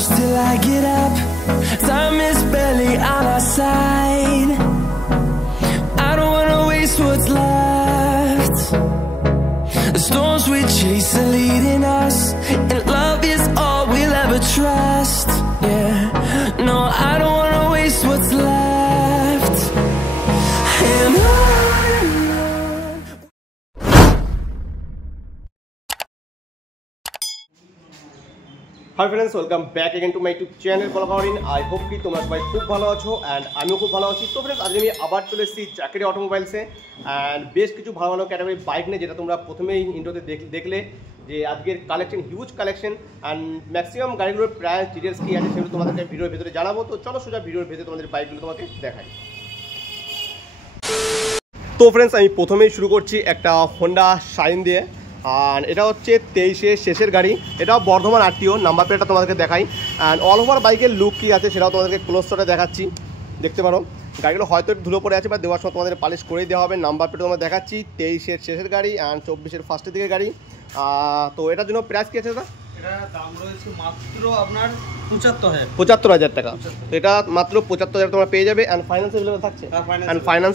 close till I get up. Time is barely on our side. I don't wanna waste what's left. The storms we chase are leading us, and love is all we'll ever trust. Yeah, no, I don't wanna waste what's left. And hi friends, welcome back again to my YouTube channel বলাকারিন। I hope কি তোমরা সবাই খুব ভালো আছো and আমিও খুব ভালো আছি। তো ফ্রেন্ডস, আজকে আমি আবার চলে এসেছি জাকেরি অটোমোবাইলসে অ্যান্ড বেশ কিছু ভালো ভালো ক্যাটাগরি বাইক নিয়ে, যেটা তোমরা প্রথমেই ইন্ট্রোতে দেখলে যে আজকের collection huge collection and maximum গাড়িগুলোর প্রাইস ডিটেলস কী আছে সেগুলো তোমাদেরকে ভিডিওর ভেতরে জানাবো। তো চলো সোজা ভিডিওর ভেতরে তোমাদের বাইকগুলো তোমাকে দেখাই। তো ফ্রেন্ডস, আমি প্রথমেই শুরু করছি একটা হোন্ডা শাইন দিয়ে। আর এটা হচ্ছে 23-এর শেষের গাড়ি, এটাও বর্ধমান আরটিও। নাম্বার প্লেটটা তোমাদেরকে দেখাই অ্যান্ড অল ওভার বাইকের লুক কী আছে সেটাও তোমাদেরকে ক্লোজ শটে দেখাচ্ছি। দেখতে পারো গাড়িগুলো হয়তো একটু ধুলো পড়ে আছে বা দেওয়ার সময় তোমাদের পালিশ করেই দেওয়া হবে। নাম্বার প্লেট তোমাদের দেখাচ্ছি 23-এর শেষের গাড়ি অ্যান্ড 24-এর ফার্স্টের দিকে গাড়ি। তো এটার জন্য প্রাইস কী আছে? এটা দাম রয়েছে মাত্র আপনার 75,000 টাকা। এটা মাত্র 75,000 তোমরা পেয়ে যাবে অ্যান্ড ফাইন্যান্স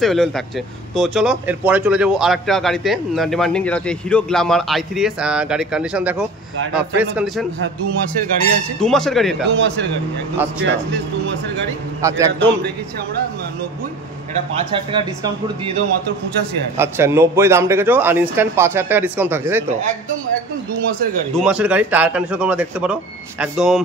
অ্যাভেলেবল থাকছে। তো চলো এরপরে চলে যাবো আর একটা গাড়িতে ডিমান্ডিং, যেটা হচ্ছে হিরো গ্ল্যামার i3s। গাড়ির কন্ডিশন দেখো, ফ্রেশ কন্ডিশন। হ্যাঁ, 2 মাসের গাড়ি আছে। 2 মাসের গাড়ি? এটা 2 মাসের গাড়ি, একদম স্ক্র্যাচলেস 2 মাসের গাড়ি। আচ্ছা, একদম রেখেছি আমরা 90। এটা 5,000 টাকা ডিসকাউন্ট করে দিয়ে দেবো মাত্র 85,000। আচ্ছা, 90 দাম রেখেছো আর ইনস্ট্যান্ট 5,000 টাকা ডিসকাউন্ট থাকছে, তাই তো? একদম 2 মাসের গাড়ি। 2 মাসের গাড়ি, টায়ার কন্ডিশন তোমরা দেখতে পারো একদম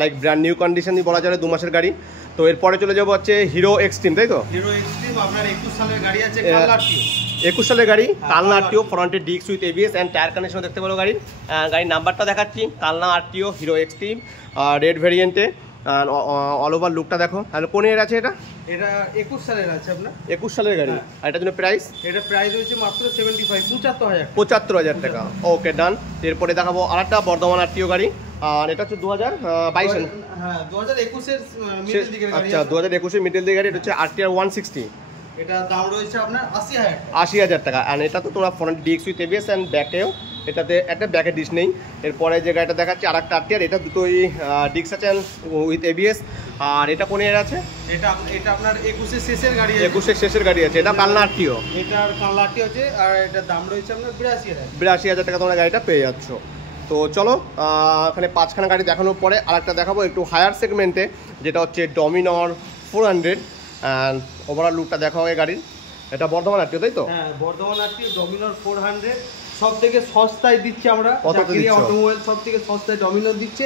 লাইক ব্র্যান্ড নিউ কন্ডিশনই বলা যায় 2 মাসের গাড়ি। তো এরপরে চলে যাবো হচ্ছে হিরো এক্সট্রিম, তাই তো? হিরো এক্সট্রিম আপনার 21 সালের গাড়ি আছে, কালার আরটিও। 21 সালের গাড়ি, কালনা আরটিও, ফ্রন্টে disc with ABS and tyre condition দেখতে পারো গাড়ির। গাড়ির নাম্বারটা দেখাচ্ছি, Kalna RTO Hero Xtreme red ভেরিয়েন্টে। অল ওভার লুকটা দেখো। তাহলে কোন এর আছে এটা? এটা 21 সালের আছে আপনার। 21 সালের গাড়ি। আর এটার জন্য প্রাইস? এটা প্রাইস হচ্ছে মাত্র 75,000 75,000 টাকা। ওকে, ডান। এরপরে দেখাবো আরেকটা বর্ধমান আরটিও গাড়ি, আর এটা হচ্ছে 2022। হ্যাঁ, 2021 এর মিডল দিকের গাড়ি। আচ্ছা, 2021 এর মিডল দিকের গাড়ি। এটা হচ্ছে আরটিআর 160। এটা দাম রয়েছে আপনার 80,000 টাকা। আর এটা তো তোমরা front disc with ABS and ব্যাকেও, এটাতে একটা ব্যাকে ডিস্ক নেই। এরপরে যে গাড়িটা দেখাচ্ছি আর একটা আরটিআর, এটা দুটোই ডিস্ক আছে উইথ এবিএস। আর এটা কোন এর আছে? এটা আপনার 21 এর শেষের গাড়ি। 21 এর শেষের গাড়ি আছে। এটা কালনা আরটিও। এটার কালনা আরটিও আছে আর এটা দাম রয়েছে আপনার 82,000 টাকা তোমরা গাড়িটা পেয়ে যাচ্ছ। তো চলো এখানে 5খানা গাড়ি দেখানোর পরে আরেকটা দেখাবো একটু হায়ার সেগমেন্টে, যেটা হচ্ছে ডমিনর 400 অ্যান্ড ওভারঅল লুকটা দেখা হবে গাড়ির। এটা বর্ধমান আরটিও, তাই তো? হ্যাঁ, বর্ধমান আরটিও ডমিনর 400 সব থেকে সস্তায় দিচ্ছে আমরা। জাকেরি অটোমোবাইল সব থেকে সস্তায় ডমিনর দিচ্ছে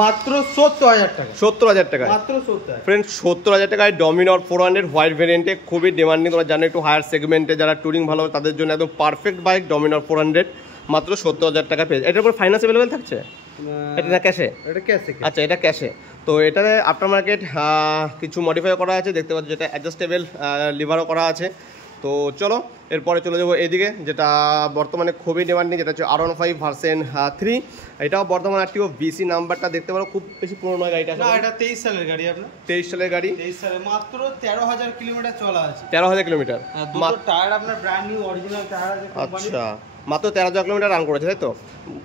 মাত্র 70,000 টাকা। 70,000 টাকা মাত্র 70,000। ফ্রেন্ডস, 70,000 টাকায় ডমিনর 400 হোয়াইট ভেরিয়েন্টে, খুবই ডিমান্ডিং। তোমরা জানো একটু হায়ার সেগমেন্টে যারা ট্যুরিং ভালো তাদের জন্য একদম পারফেক্ট বাইক ডমিনর 400 মাত্র 70,000 টাকা পেয়ে। এটার উপর ফাইন্যান্স অ্যাভেলেবেল থাকছে? এটা না ক্যাশে? এটা ক্যাশে। আচ্ছা, এটা ক্যাশে। তো এটাতে আফটার মার্কেট কিছু মডিফাই করা আছে দেখতে পাচ্ছ, যেটা অ্যাডজাস্টেবল লিভারও করা আছে। তো চলো এরপরে চলে যাবো এদিকে, যেটা বর্তমানে খুবই ডিমান্ডিং, যেটা হচ্ছে R15 ভার্সন 3। এটাও বর্ধমান আরটিও। বিসি নাম্বারটা দেখতে পারো, খুব বেশি পুরনো গাড়িটা। না, এটা 23 সালের গাড়ি আপনার। 23 সালের গাড়ি। 23 সালে মাত্র 13,000 কিলোমিটার চলা আছে। 13,000 কিলোমিটার। দুটো টায়ার আপনার ব্র্যান্ড নিউ অরিজিনাল টায়ার আছে। আচ্ছা, মাত্র 13,000 কিলোমিটার রান করেছে, তাই তো?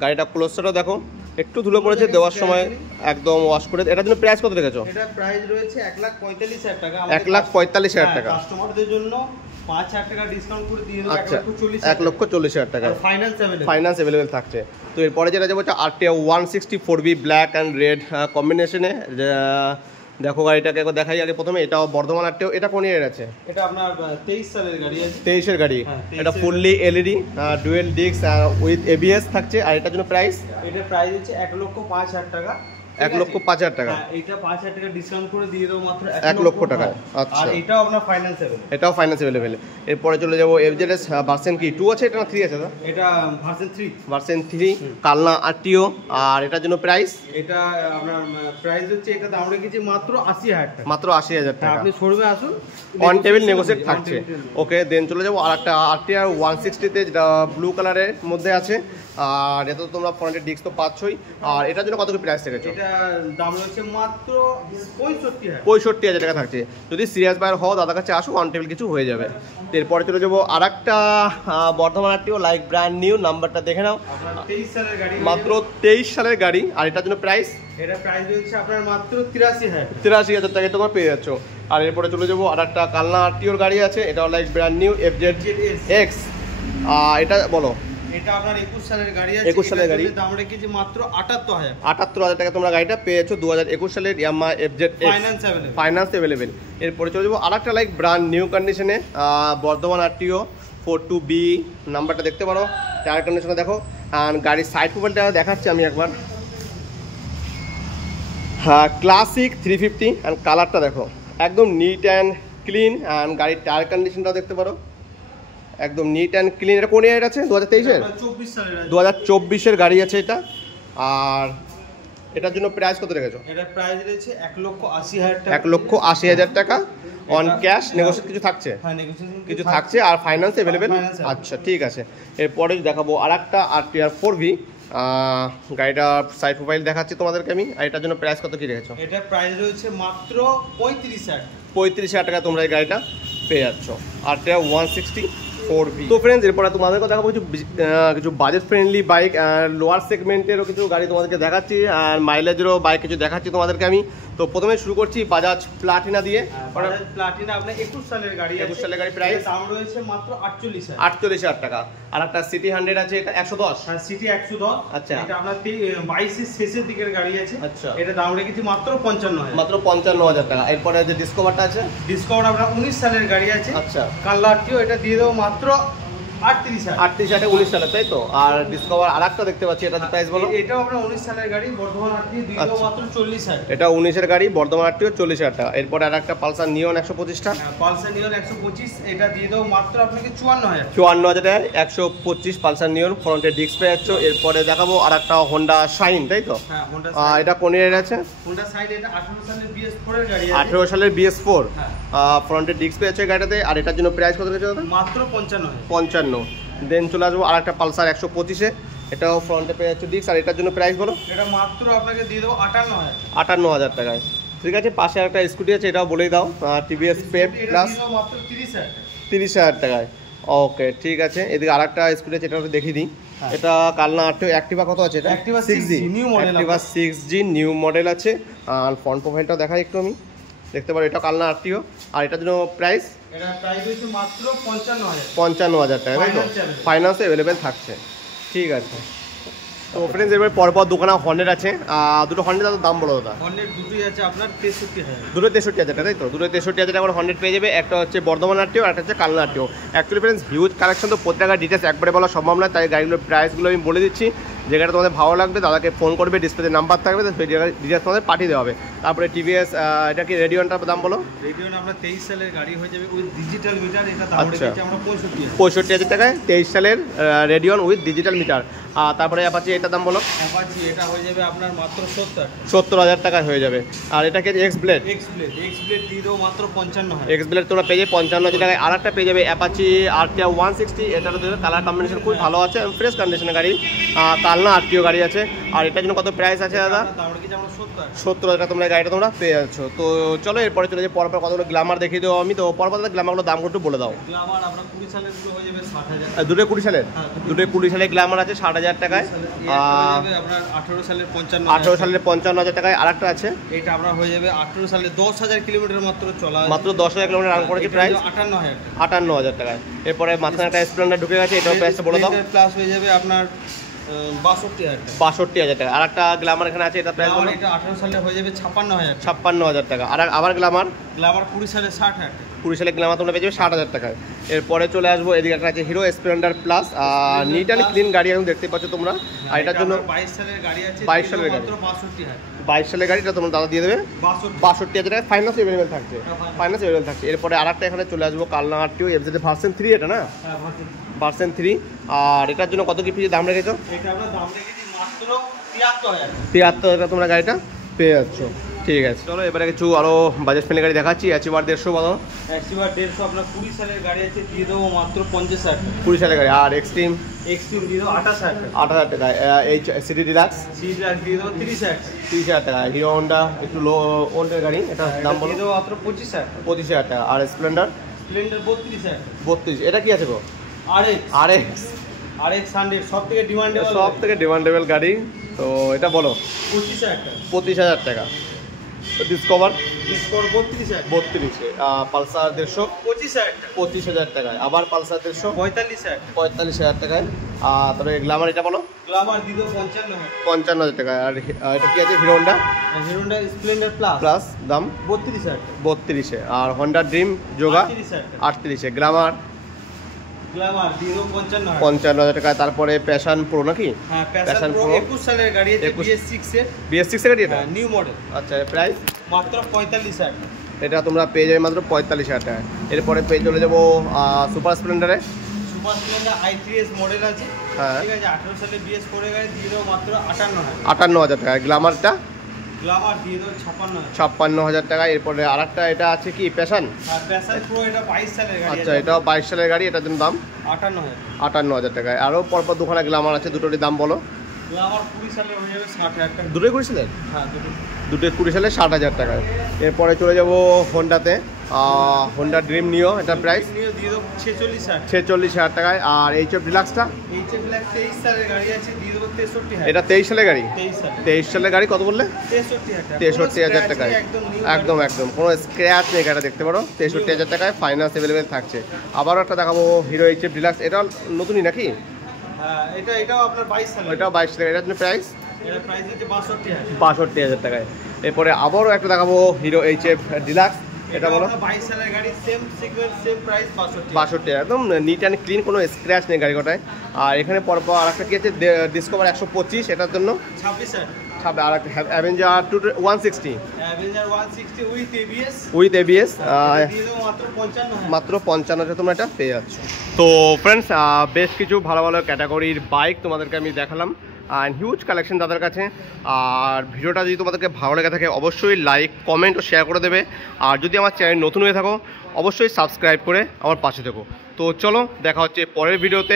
গাড়িটা ক্লোজটাও দেখো, একটু ধুলো পড়েছে, দেওয়ার সময় একদম ওয়াশ করে। এটার জন্য প্রাইস কত রেখেছো? এটা প্রাইস রয়েছে 1,45,000 টাকা। 1,45,000 টাকা। কাস্টমারদের জন্য 5,000 টাকা ডিসকাউন্ট করে দিয়ে দেব। আচ্ছা, 1,40,000 টাকা ফাইন্যান্স অ্যাভেলেবেল থাকছে। তো এরপরে যেটা যাবো হচ্ছে RTR 160 4B black and red কম্বিনেশনে। দেখো গাড়িটাকে দেখাই আগে প্রথমে। এটাও বর্ধমান আরটিও। এটা কোন ইয়ার আছে? এটা আপনার 23 সালের গাড়ি আছে। 23 এর গাড়ি। এটা fully LED dual disk with ABS থাকছে। আর এটার জন্য প্রাইস? এটা প্রাইস হচ্ছে 1,05,000 টাকা। 1,05,000 টাকা। এটা 5,000 টাকা ডিসকাউন্ট করে দিয়ে দেবো মাত্র 1 লক্ষ টাকায়। আচ্ছা, আর এটাও আপনার ফাইন্যান্স অ্যাভেলেবল। এটাও ফাইন্যান্স অ্যাভেলেবল। এরপরে চলে যাবো এফজেডএস ভার্সন কি 2 আছে? এটা না 3 আছে? এটা ভার্সন 3 কালনা আরটিও। আর এটার জন্য প্রাইস? এটা আপনার প্রাইস হচ্ছে, এটা দাম রেখেছি মাত্র 80,000 টাকা। মাত্র 80,000 টাকা। আপনি শোরুমে আসুন, অন টেবিল নেগোশিয়েট থাকছে। ওকে, দেন চলে যাবো আর একটা আরটিআর 160 তে, যেটা ব্লু কালারের মধ্যে আছে। আর এটা তো তোমরা ফ্রন্টের ডিস্ক তো পাচ্ছই। আর এটার জন্য কত কি প্রাইস রেখেছো? এটা এটা দাম রয়েছে মাত্র 65,000। 65,000 টাকা থাকছে। যদি সিরিয়াস বায়ার হও দাদার কাছে আসো, অন টেবিল কিছু হয়ে যাবে। এরপরে চলে যাবো আর একটা Bardhaman RTO like brand new, নাম্বারটা দেখে নাও। আপনার 23 সালের গাড়ি, মাত্র 23 সালের গাড়ি। আর এটার জন্য প্রাইস, এটা প্রাইস রয়েছে আপনার মাত্র 83,000। 83,000 টাকায় তোমার পেয়ে যাচ্ছ। আর এরপরে চলে যাবো আর একটা কালনা আরটিওর গাড়ি আছে, এটাও লাইক ব্র্যান্ড নিউ FZX। এটা বলো, এটা আপনার 21 সালের গাড়ি আছে। 21 সালের গাড়ি, দাম রেখেছি মাত্র 78,000। 78,000 টাকা তোমরা গাড়িটা পেয়েছো। 2021 সালের ইয়ামাহা FZX, ফাইন্যান্স অ্যাভেলেবেল। এরপরে চলে যাবো আর একটা লাইক ব্র্যান্ড নিউ কন্ডিশনে বর্ধমান আরটিও 42B, নাম্বারটা দেখতে পারো, টায়ার কন্ডিশনে দেখো। আর গাড়ির সাইড প্রোফাইলটা দেখাচ্ছি আমি একবার। হ্যাঁ, ক্লাসিক 350 অ্যান্ড কালারটা দেখো একদম নিট অ্যান্ড ক্লিন। অ্যান্ড গাড়ির টায়ার কন্ডিশনটাও দেখতে পারো একদম নিট অ্যান্ড ক্লিন। এটা কোন ইয়ার আছে? 2023-এর, 2024-এর গাড়ি আছে এটা। আর এটার জন্য প্রাইস কত রেখেছো? এটা প্রাইস রয়েছে 1,80,000 টাকা। 1,80,000 টাকা অন ক্যাশ, নেগোশিয়েট কিছু থাকছে? হ্যাঁ, নেগোশিয়েশন কিছু থাকছে। আর ফাইন্যান্স অ্যাভেলেবেল? আচ্ছা, ঠিক আছে। এরপরে দেখাবো আর একটা RTR 4V, গাড়িটার সাইড প্রোফাইল দেখাচ্ছি তোমাদেরকে আমি। আর এটার জন্য প্রাইস কত কি রেখেছো? এটা প্রাইস রয়েছে মাত্র 35,000। 35,000 টাকা তোমরা এই গাড়িটা পেয়ে যাচ্ছ। RTR 164V। তো ফ্রেন্ডস, এরপরে তোমাদেরকে দেখাবো কিছু বাজেট ফ্রেন্ডলি বাইক, লোয়ার সেগমেন্টেরও কিছু গাড়ি তোমাদেরকে দেখাচ্ছি, আর মাইলেজেরও বাইক কিছু দেখাচ্ছি তোমাদেরকে আমি। তো প্রথমে শুরু করছি বাজাজ প্লাটিনা দিয়ে। বাজাজ প্লাটিনা আপনার 21 সালের গাড়ি, 21 সালের গাড়ি, প্রাইস দাম রয়েছে মাত্র 48,000। 48,000 টাকা। আর একটা সিটি 100 আছে, এটা 110। হ্যাঁ, সিটি 110। আচ্ছা, এটা আপনার 22 এর শেষের দিকের গাড়ি আছে। আচ্ছা, এটা দাম রেখেছি মাত্র 55,000। মাত্র 55,000 টাকা। এরপরে যে ডিসকভারটা আছে, ডিসকভার আপনার 19 সালের গাড়ি আছে। আচ্ছা, কালারটিও এটা দিয়ে দেবো মাত্র 38,000। 38,000 19 সালে, তাই তো? আর ডিসকভার আরেকটা দেখতে পাচ্ছি, এটা প্রাইস বলো। এটাও আপনার 19 সালের গাড়ি, বর্ধমান আরটিও দিয়ে দেবো মাত্র 40,000। এটা 19-এর গাড়ি, বর্ধমান আরটিও 40,000 টাকা। এরপরে আরেকটা পালসার নিয়ন 125টা, পালসার নিয়ন 125, এটা দিয়ে দেবো মাত্র আপনাকে 54,000। 54,000 টাকা 125 পালসার নিয়ন, ফ্রন্টে ডিস্ক পেয়ে যাচ্ছ। এরপরে দেখাবো আর একটা হোন্ডা শাইন, তাই তো? হ্যাঁ, হোন্ডা এটা কোন ইয়ার আছে? হোন্ডা শাইন, এটা 18 সালের BS4 এর গাড়ি আছে। 18 সালের BS4, হ্যাঁ। ফ্রন্টে ডিস্ক পেয়ে যাচ্ছে গাড়িটাতে। আর এটার জন্য প্রাইস কত রেখেছো দাদা? মাত্র 55,000। 55। দেন চলে আসবো আর একটা পালসার 125-এ, এটাও ফ্রন্টে পেয়ে যাচ্ছে ডিস্ক। আর এটার জন্য প্রাইস বলো। এটা মাত্র আপনাকে দিয়ে দেবো 58,000। 58,000 টাকায়। ঠিক আছে, পাশে একটা স্কুটি আছে, এটাও বলেই দাও, TVS পেপ প্লাস, মাত্র 30,000। 30,000 টাকায়। ওকে, ঠিক আছে। এদিকে আর একটা স্কুটি আছে, এটা দেখিয়ে দিই। এটা কালনা আরটিও অ্যাক্টিভা কত আছে? এটা Activa 6G new model, Activa 6G new model আছে। আর ফ্রন্ট প্রোফাইলটা দেখাই একটু আমি, দেখতে পারো, এটা কালনা আরটিও। আর এটার জন্য প্রাইস, এটা প্রাইস হচ্ছে মাত্র 55,000। 55,000 টাকা, তাই তো? ফাইন্যান্স অ্যাভেলেবেল থাকছে। ঠিক আছে। তো ফ্রেন্ডস, এবার পরপর দোকানে হর্নেট আছে, দুটো হর্নেট দাম বলো দাদা। হর্নেট দুটোই আছে আপনার 63,000। দুটো 63,000 টাকা, তাই তো? দুটো 63,000 টাকা করে হর্নেট পেয়ে যাবে। একটা হচ্ছে বর্ধমান আরটিও, আর একটা হচ্ছে Kalna RTO. Actually friends, huge collection, তো প্রত্যেকটা ডিটেলস একবারে বলা সম্ভব নয়, তাই গাড়িগুলোর প্রাইসগুলো আমি বলে দিচ্ছি। যে গাড়িটা তোমাদের ভালো লাগবে দাদাকে ফোন করবে, ডিসপ্লেতে নাম্বার থাকবে, সেই ডিটেলস তোমাদের পাঠিয়ে দেওয়া হবে। তারপরে TVS, এটা কি রেডিয়নটার দাম বলো। রেডিয়ন আপনার 23 সালের গাড়ি হয়ে যাবে উইথ ডিজিটাল মিটার, এটা দাম রেখেছি আমরা 65,000। 65,000 টাকায় 23 সালের রেডিয়ন উইথ ডিজিটাল মিটার। আর তারপরে অ্যাপাচি, এটার দাম বলো। অ্যাপাচি এটা হয়ে যাবে আপনার মাত্র 70,000 টাকায় হয়ে যাবে। আর এটাকে এক্স ব্লেড দিয়ে দেবো মাত্র 55,000। এক্স ব্লেড তোমরা পেয়ে যাবে 55,000 টাকায়। আর একটা পেয়ে যাবে অ্যাপাচি RTR 160, এটারও কালার কম্বিনেশন খুব ভালো আছে, ফ্রেশ কন্ডিশনের গাড়ি। কালনা আরটিও গাড়ি আছে। আর এটার জন্য কত প্রাইস আছে দাদা? 70,000 টাকা তোমরা গাড়িটা তোমরা পেয়ে যাচ্ছ। তো চলো এরপরে চলে যাই পরপর কতগুলো গ্ল্যামার দেখিয়ে দেবো আমি। তো পরপর গ্ল্যামারগুলোর দাম একটু বলে দাও। গ্ল্যামার আপনার 20 সালের গুলো হয়ে যাবে 60,000। দুটো 20 সালের, দুটো 20 সালের গ্ল্যামার আছে 60,000 টাকায়। আপনার 18 সালের 55, 18 সালের 55,000 টাকায়। আর একটা আছে, এটা আপনার হয়ে যাবে 18 সালে 10,000 কিলোমিটার মাত্র চলা, মাত্র 10,000 কিলোমিটার রান করেছে, প্রাইস 58,000 টাকায়। এরপরে মাথায় একটা স্প্লেন্ডার ঢুকে গেছে, এটার প্রাইসটা বলে দাও। প্লাস হয়ে যাবে আপনার 62,000 টাকা। আর একটা গ্ল্যামার এখানে আছে, এটা প্রাইস বলো। এটা 18 সালে হয়ে যাবে 56,000। 56,000 টাকা। আর আবার গ্ল্যামার 20 সালে 60,000। 20 সালের গ্ল্যামার তোমরা পেয়ে যাবে 60,000 টাকায়। এরপরে চলে আসবো এদিকে একটা আছে hero Splendor plus, neat and clean গাড়ি এখন দেখতে পাচ্ছ তোমরা। আর এটার জন্য 22 সালের গাড়ি আছে, 22 সালের গাড়ি, মাত্র 62,000। 22 সালের গাড়ি, এটা তোমরা দাদা দিয়ে দেবে 62,000 টাকা। ফাইন্যান্স অ্যাভেলেবেল থাকছে, ফাইন্যান্স অ্যাভেলেবেল থাকছে। এরপরে আর একটা এখানে চলে আসবো কালনা আরটিও FZ ভার্সন 3, এটা না ভার্সন 3। আর এটার জন্য কত কি ফিজের দাম রেখেছো? এটা আমরা দাম রেখেছি মাত্র 73,000। 73,000 টাকা তোমরা গাড়িটা পেয়ে যাচ্ছ। ঠিক আছে, চলো এবারে কিছু আরও বাজাজ ফ্রেন্ডলি গাড়ি দেখাচ্ছি। অ্যাচিভার 150 বলো। অ্যাচিভার 150 আপনার 20 সালের গাড়ি আছে, দিয়ে দেবো মাত্র 50,000 টাকা। 20 সালের গাড়ি। আর এক্সট্রিম দিয়ে দেবো 28,000 টাকা। 28,000 টাকায়। এই সিটি ডিলাক্স সিটি ডিলাক্স দিয়ে দেবো 30,000 টাকা। 30,000 টাকা। হিরো হোন্ডা একটু লো ওল্ডের গাড়ি, এটা দাম বলো। দিয়ে দেবো মাত্র 25,000 টাকা। 25,000 টাকা। আর স্প্লেন্ডার 32,000 টাকা। 32। এটা কি আছে গো? RX 100 সব থেকে ডিমান্ডেবল গাড়ি। তো এটা বলো। 25,000 টাকা। 25,000 টাকা। ডিসকভার 32,000 পালসার 150 25,000 টাকা। 25,000 টাকায়। আবার পালসার 150 45,000 টাকা। 45,000 টাকায়। আর তারপরে গ্ল্যামার এটা বলো। গ্ল্যামার দিয়ে দেবো 55,000 55,000 টাকায়। আর এটা কি আছে? হিরো হোন্ডা হিরোন্ডা স্প্লেন্ডার প্লাস দাম 32,000 টাকা। 32-এ। আর হোন্ডা ড্রিম যোগা 38,000 টাকা। 38-এ। গ্ল্যামার গ্ল্যামার দিয়ে দেবো 55,000 টাকা। 55,000 টাকায়। তারপরে প্যাশন প্রো নাকি? হ্যাঁ, Passion প্যাশন প্রো Pro 21 সালের গাড়ি আছে, 21 BS6 এর। BS6 এর গাড়ি এটা? New model. আচ্ছা, প্রাইস মাত্র 45,000 টাকা। এটা তোমরা পেয়ে যাবে মাত্র 45,000 টাকায়। এরপরে পেয়ে চলে যাবো সুপার স্প্লেন্ডারে। সুপার স্প্লেন্ডার i3s মডেল আছে, হ্যাঁ। ঠিক আছে, 18 সালে BS4 এর গাড়ি দিয়ে দেবো মাত্র 58,000 টাকা। 58,000 টাকায়। গ্ল্যামারটা গ্ল্যামার দিয়ে দেবো 56,000 টাকা। 56,000 টাকায়। এরপরে আরেকটা এটা আছে কি? প্যাশন। আর প্যাশন প্রো এটা 22 সালের গাড়ি আচ্ছা, আছে, এটাও 22 সালের গাড়ি। এটার জন্য দাম 58,000 টাকা। 58,000 টাকায়। আরও পরপর দুখানা গ্ল্যামার আছে, দুটোরই দাম বলো। গ্ল্যামার 20 সালের হয়ে যাবে 60,000 টাকা। দুটোই 20 সালের? হ্যাঁ, দুটো। দুটোই 20 সালে 60,000 টাকায়। এরপরে চলে যাবো হোন্ডাতে। হোন্ডা ড্রিম নিও, এটা প্রাইস নিয়ে দিয়ে দেবো 46,000 টাকা। 46,000 টাকায়। আর এইচএফ ডিলাক্সটা? এইচএফ ব্ল্যাক 23 সালের গাড়ি আছে, দিয়ে দেবো 63,000 এটা 23 সালের গাড়ি? 23 সালে 23 সালের গাড়ি। কত বললে? 63,000 টাকা। 63,000 টাকায়। একদম একদম কোনো স্ক্র্যাচ নেই, এটা দেখতে পারো। 63,000 টাকায় ফাইন্যান্স অ্যাভেলেবেল থাকছে। আবারও একটা দেখাবো, হিরো এইচএফ ডিলাক্স। এটা নতুনই নাকি? হ্যাঁ, এটাও আপনার 22 সালের। ওইটাও 22 টাকা। এটার জন্য প্রাইস এর প্রাইস হচ্ছে 62,000 62,000 টাকায়। এরপরে আবারও একটা দেখাবো, হিরো এইচএফ ডিলাক্স। এটা বলো। 22 সালের গাড়ি, সেম সিকোয়েন্স, সেম প্রাইস 62,000 62, একদম নিট অ্যান্ড ক্লিন, কোনো স্ক্র্যাচ নেই গাড়ি কটায়। আর এখানে পরপর আর একটা কি আছে? ডিসকভার 125, এটার জন্য 26,000 আর একটা Avenger 160 Avenger 160 with ABS with ABS দিয়ে দেবো মাত্র 55,000 মাত্র 55,000 তোমরা এটা পেয়ে যাচ্ছ। তো ফ্রেন্ডস, বেশ কিছু ভালো ভালো ক্যাটাগরির বাইক তোমাদেরকে আমি দেখালাম, অ্যান্ড হিউজ কালেকশন তাদের কাছে। আর ভিডিওটা যদি তোমাদেরকে ভালো লেগে থাকে অবশ্যই লাইক, কমেন্ট ও শেয়ার করে দেবে। আর যদি আমার চ্যানেল নতুন হয়ে থাকো অবশ্যই সাবস্ক্রাইব করে আমার পাশে থেকো। তো চলো, দেখা হচ্ছে পরের ভিডিওতে।